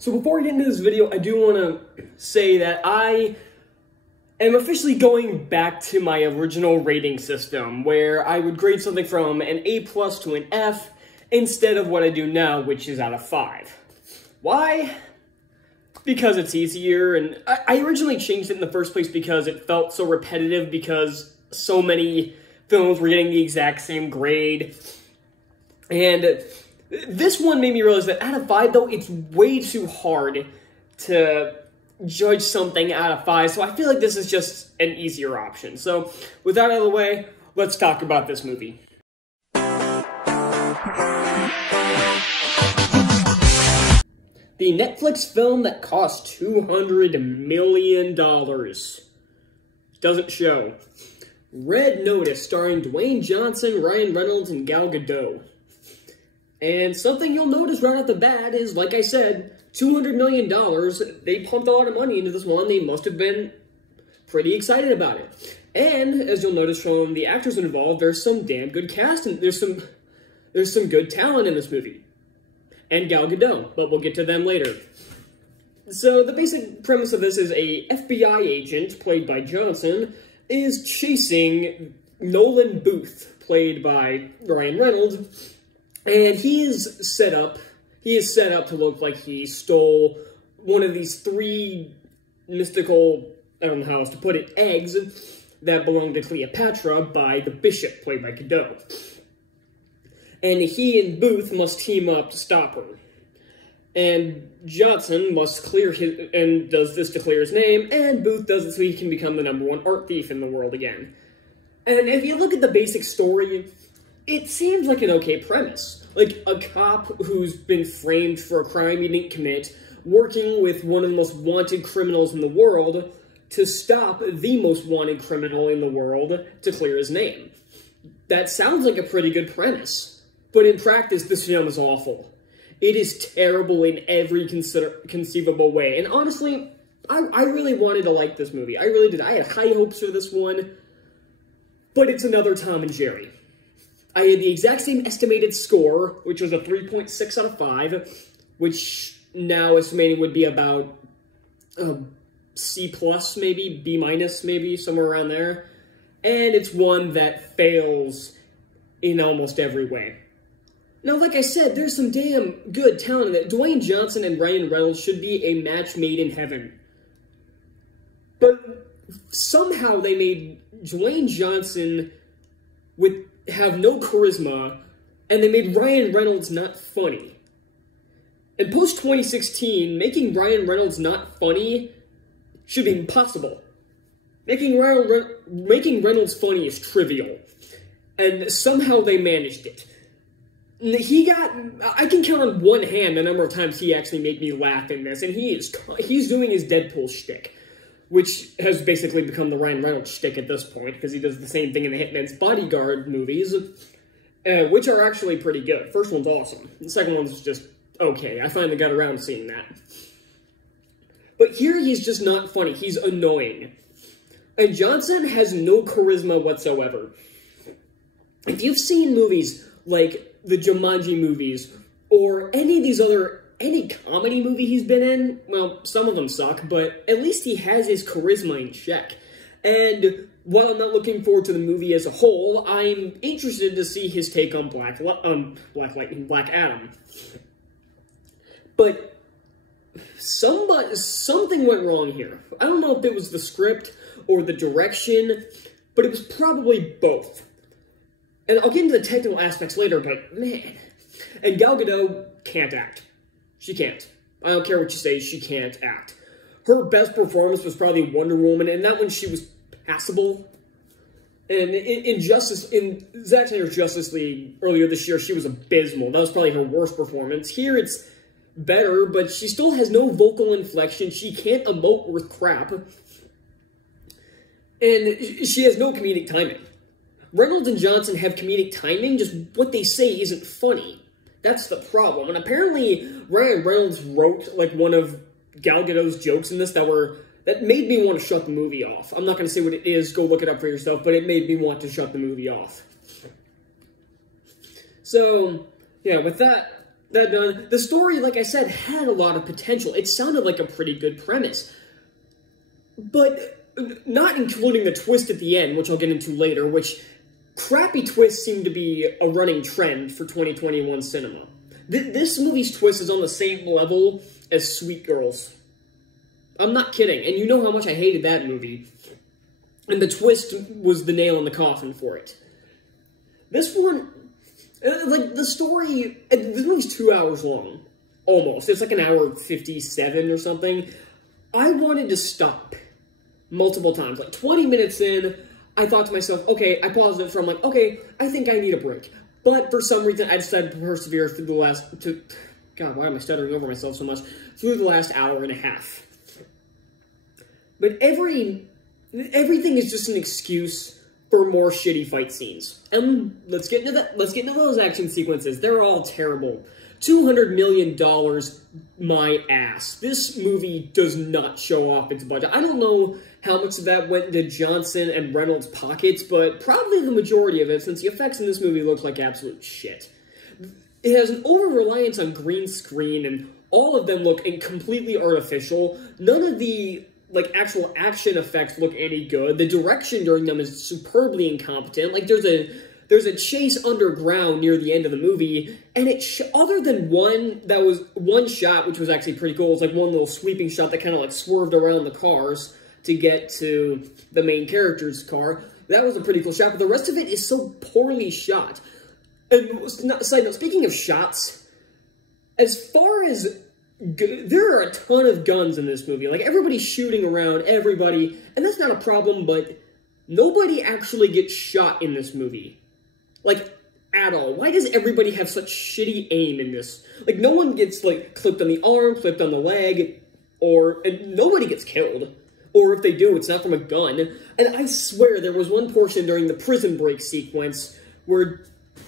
So before we get into this video, I do want to say that I am officially going back to my original rating system, where I would grade something from an A+ to an F, instead of what I do now, which is out of 5. Why? Because it's easier, and I originally changed it in the first place because it felt so repetitive, because so many films were getting the exact same grade, and this one made me realize that out of 5, though, it's way too hard to judge something out of 5, so I feel like this is just an easier option. So, with that out of the way, let's talk about this movie. The Netflix film that cost $200 million doesn't show. Red Notice, starring Dwayne Johnson, Ryan Reynolds, and Gal Gadot. And something you'll notice right off the bat is, like I said, $200 million. They pumped a lot of money into this one. They must have been pretty excited about it. And, as you'll notice from the actors involved, there's some damn good cast, and there's some good talent in this movie. And Gal Gadot, but we'll get to them later. So, the basic premise of this is a FBI agent, played by Johnson, is chasing Nolan Booth, played by Ryan Reynolds, and he is set up to look like he stole one of these 3 mystical, I don't know how else to put it, eggs that belonged to Cleopatra by the Bishop, played by Gadot. And he and Booth must team up to stop her. And Johnson must does this to clear his name, and Booth does it so he can become the #1 art thief in the world again. And if you look at the basic story, it seems like an okay premise. Like, a cop who's been framed for a crime he didn't commit, working with one of the most wanted criminals in the world to stop the most wanted criminal in the world to clear his name. That sounds like a pretty good premise. But in practice, this film is awful. It is terrible in every conceivable way. And honestly, I really wanted to like this movie. I really did. I had high hopes for this one. But it's another Tom and Jerry. I had the exact same estimated score, which was a 3.6 out of 5, which now estimating would be about C+, maybe, B-, maybe, somewhere around there. And it's one that fails in almost every way. Now, like I said, there's some damn good talent in it. Dwayne Johnson and Ryan Reynolds should be a match made in heaven. But somehow they made Dwayne Johnson have no charisma, and they made Ryan Reynolds not funny. And post-2016, making Ryan Reynolds not funny should be impossible. Making Reynolds funny is trivial. And somehow they managed it. I can count on one hand the number of times he actually made me laugh in this, and he's doing his Deadpool shtick, which has basically become the Ryan Reynolds shtick at this point, because he does the same thing in the Hitman's Bodyguard movies, which are actually pretty good. First one's awesome. The second one's just okay. I finally got around to seeing that. But here he's just not funny. He's annoying. And Johnson has no charisma whatsoever. If you've seen movies like the Jumanji movies, or any comedy movie he's been in, well, some of them suck, but at least he has his charisma in check. And while I'm not looking forward to the movie as a whole, I'm interested to see his take on Black Adam. But something went wrong here. I don't know if it was the script or the direction, but it was probably both. And I'll get into the technical aspects later, but man. And Gal Gadot can't act. She can't. I don't care what you say, she can't act. Her best performance was probably Wonder Woman, and that one she was passable. And in Zack Snyder's Justice League earlier this year, she was abysmal. That was probably her worst performance. Here it's better, but she still has no vocal inflection. She can't emote worth crap. And she has no comedic timing. Reynolds and Johnson have comedic timing, just what they say isn't funny. That's the problem. And apparently, Ryan Reynolds wrote, like, one of Gal Gadot's jokes in this that made me want to shut the movie off. I'm not going to say what it is, go look it up for yourself, but it made me want to shut the movie off. So, yeah, with that that the story, like I said, had a lot of potential. It sounded like a pretty good premise. But not including the twist at the end, which I'll get into later, which crappy twists seem to be a running trend for 2021 cinema. This movie's twist is on the same level as Sweet Girls. I'm not kidding, and you know how much I hated that movie. And the twist was the nail in the coffin for it. This one, like, the story, this movie's 2 hours long. Almost. It's like an hour 57 or something. I wanted to stop multiple times. Like, 20 minutes in, I thought to myself, okay, I paused it for, I'm like, okay, I think I need a break. But for some reason, I decided to persevere through the last, God, why am I stuttering over myself so much? Through the last hour and a half. But everything is just an excuse for more shitty fight scenes. And let's get into that. Let's get into those action sequences. They're all terrible. $200 million, my ass. This movie does not show off its budget. I don't know how much of that went into Johnson and Reynolds' pockets, but probably the majority of it, since the effects in this movie look like absolute shit. It has an over-reliance on green screen, and all of them look completely artificial. None of the actual action effects look any good. The direction during them is superbly incompetent. Like, there's a chase underground near the end of the movie, and other than one shot, which was actually pretty cool. It was like one little sweeping shot that kind of like swerved around the cars to get to the main character's car. That was a pretty cool shot, but the rest of it is so poorly shot. And side note, speaking of shots, as far as there are a ton of guns in this movie. Like, everybody's shooting around everybody, and that's not a problem, but nobody actually gets shot in this movie. Like, at all. Why does everybody have such shitty aim in this? Like, no one gets, like, clipped on the arm, clipped on the leg, and nobody gets killed. Or if they do, it's not from a gun. And I swear there was one portion during the prison break sequence where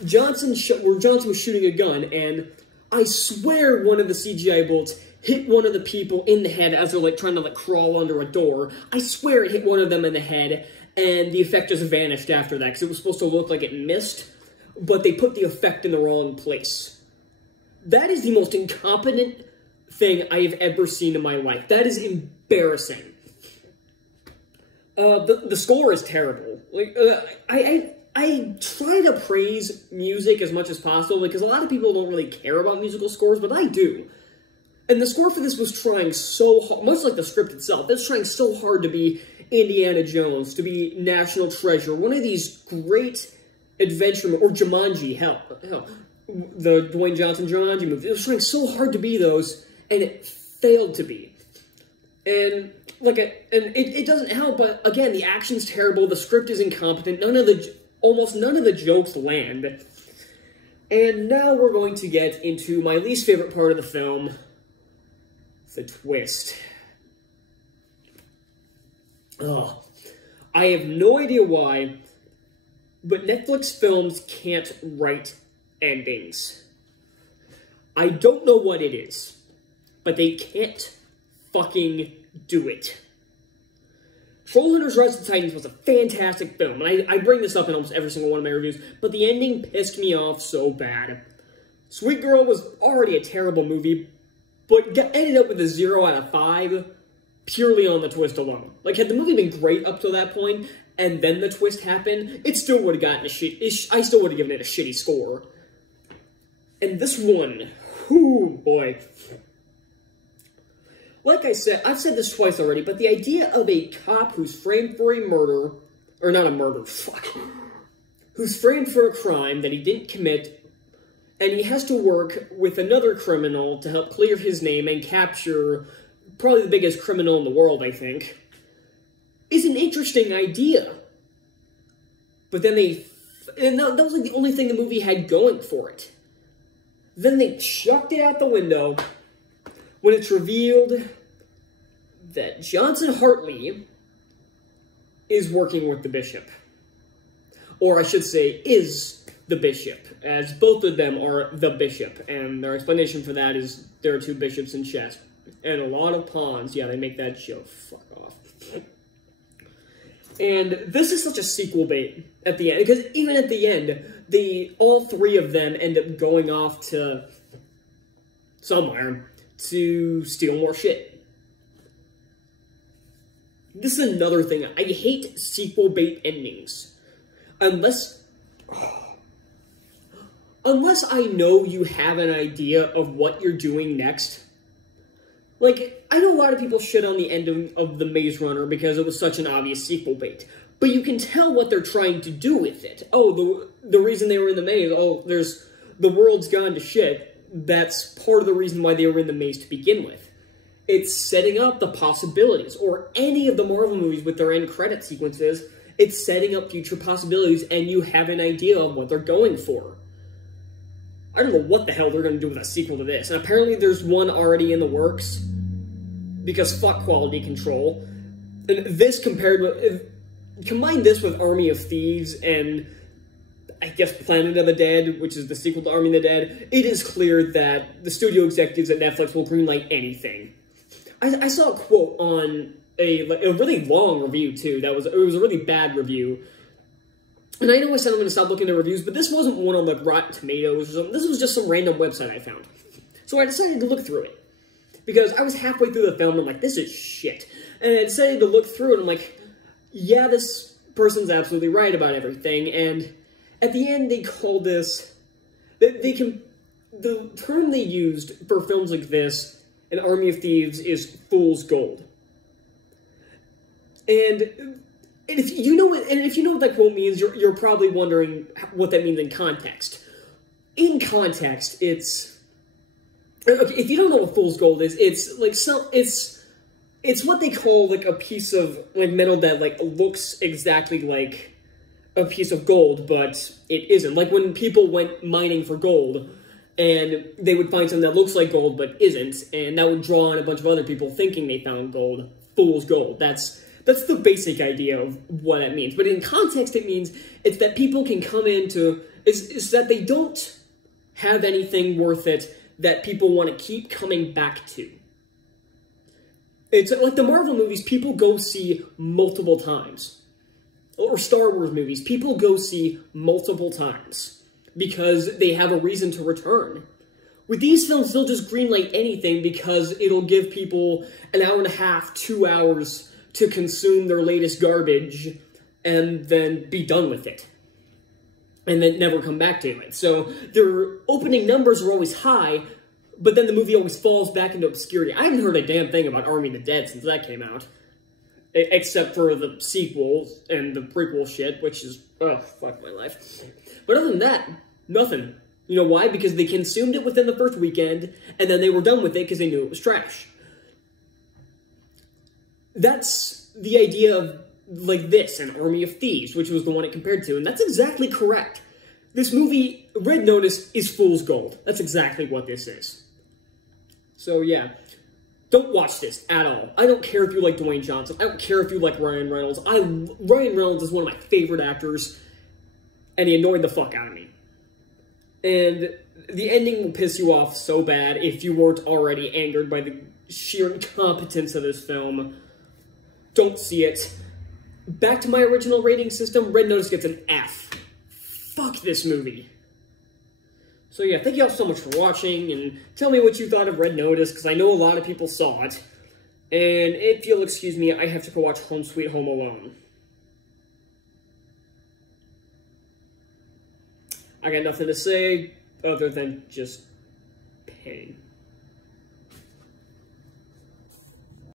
Johnson was shooting a gun, and I swear one of the CGI bullets hit one of the people in the head as they're, like, trying to, like, crawl under a door. I swear it hit one of them in the head, and the effect just vanished after that, because it was supposed to look like it missed, but they put the effect in the wrong place. That is the most incompetent thing I have ever seen in my life. That is embarrassing. The score is terrible. Like, I try to praise music as much as possible, because a lot of people don't really care about musical scores, but I do. And the score for this was trying so hard, much like the script itself, it's trying so hard to be Indiana Jones, to be National Treasure, one of these great adventure, or Jumanji, hell, the Dwayne Johnson Jumanji movie. It was trying so hard to be those, and it failed to be. And it doesn't help, but again, the action's terrible, the script is incompetent, almost none of the jokes land. And now we're going to get into my least favorite part of the film, the twist. Ugh. I have no idea why, but Netflix films can't write endings. I don't know what it is, but they can't fucking do it. Trollhunters Rise of the Titans was a fantastic film, and I bring this up in almost every single one of my reviews, but the ending pissed me off so bad. Sweet Girl was already a terrible movie, but ended up with a 0 out of 5 purely on the twist alone. Like, had the movie been great up to that point, and then the twist happened, it still would have gotten I still would have given it a shitty score. And this one, whoo boy. Like I said, I've said this twice already, but the idea of a cop who's framed for a murder, or not a murder, fuck, who's framed for a crime that he didn't commit, and he has to work with another criminal to help clear his name and capture probably the biggest criminal in the world, I think, is an interesting idea. But then that was like the only thing the movie had going for it. Then they chucked it out the window when it's revealed that Johnson Hartley is working with the bishop. Or I should say, is the bishop, as both of them are the bishop. And their explanation for that is there are two bishops in chess. And a lot of pawns. Yeah, they make that show. Fuck off. And this is such a sequel bait at the end, because even at the end, all three of them end up going off to somewhere to steal more shit. This is another thing. I hate sequel bait endings. Unless I know you have an idea of what you're doing next. Like, I know a lot of people shit on the ending of The Maze Runner because it was such an obvious sequel bait. But you can tell what they're trying to do with it. Oh, the reason they were in the maze, the world's gone to shit. That's part of the reason why they were in the maze to begin with. It's setting up the possibilities, or any of the Marvel movies with their end credit sequences, it's setting up future possibilities, and you have an idea of what they're going for. I don't know what the hell they're going to do with a sequel to this, and apparently there's one already in the works, because fuck quality control. And this combine this with Army of Thieves and, I guess, Planet of the Dead, which is the sequel to Army of the Dead, it is clear that the studio executives at Netflix will greenlight anything. I saw a quote on a really long review, too. It was a really bad review. And I know I said I'm going to stop looking at reviews, but this wasn't one on, like, Rotten Tomatoes or something. This was just some random website I found. So I decided to look through it. Because I was halfway through the film, and I'm like, this is shit. And I decided to look through it, and I'm like, yeah, this person's absolutely right about everything. And at the end, they called this... The term they used for films like this, in Army of Thieves, is fool's gold. And if you know what that quote means, you're probably wondering what that means in context. In context, it's... Okay, if you don't know what fool's gold is, it's like it's what they call like a piece of like metal that like looks exactly like a piece of gold, but it isn't. Like when people went mining for gold, and they would find something that looks like gold but isn't, and that would draw on a bunch of other people thinking they found gold. Fool's gold. That's the basic idea of what it means. But in context, it means it's that people can come into is that they don't have anything worth it that people want to keep coming back to. It's like the Marvel movies, people go see multiple times. Or Star Wars movies, people go see multiple times. Because they have a reason to return. With these films, they'll just greenlight anything because it'll give people an hour and a half, 2 hours to consume their latest garbage and then be done with it. And then never come back to it. So their opening numbers are always high, but then the movie always falls back into obscurity. I haven't heard a damn thing about Army of the Dead since that came out. Except for the sequels and the prequel shit, which is, oh, fuck my life. But other than that, nothing. You know why? Because they consumed it within the first weekend, and then they were done with it because they knew it was trash. That's the idea of, like this, an Army of Thieves, which was the one it compared to, and that's exactly correct. This movie, Red Notice, is fool's gold. That's exactly what this is. So, yeah. Don't watch this at all. I don't care if you like Dwayne Johnson. I don't care if you like Ryan Reynolds. Ryan Reynolds is one of my favorite actors, and he annoyed the fuck out of me. And the ending will piss you off so bad if you weren't already angered by the sheer incompetence of this film. Don't see it. Back to my original rating system, Red Notice gets an F. Fuck this movie. So yeah, thank you all so much for watching, and tell me what you thought of Red Notice, because I know a lot of people saw it. And if you'll excuse me, I have to go watch Home Sweet Home Alone. I got nothing to say other than just pain.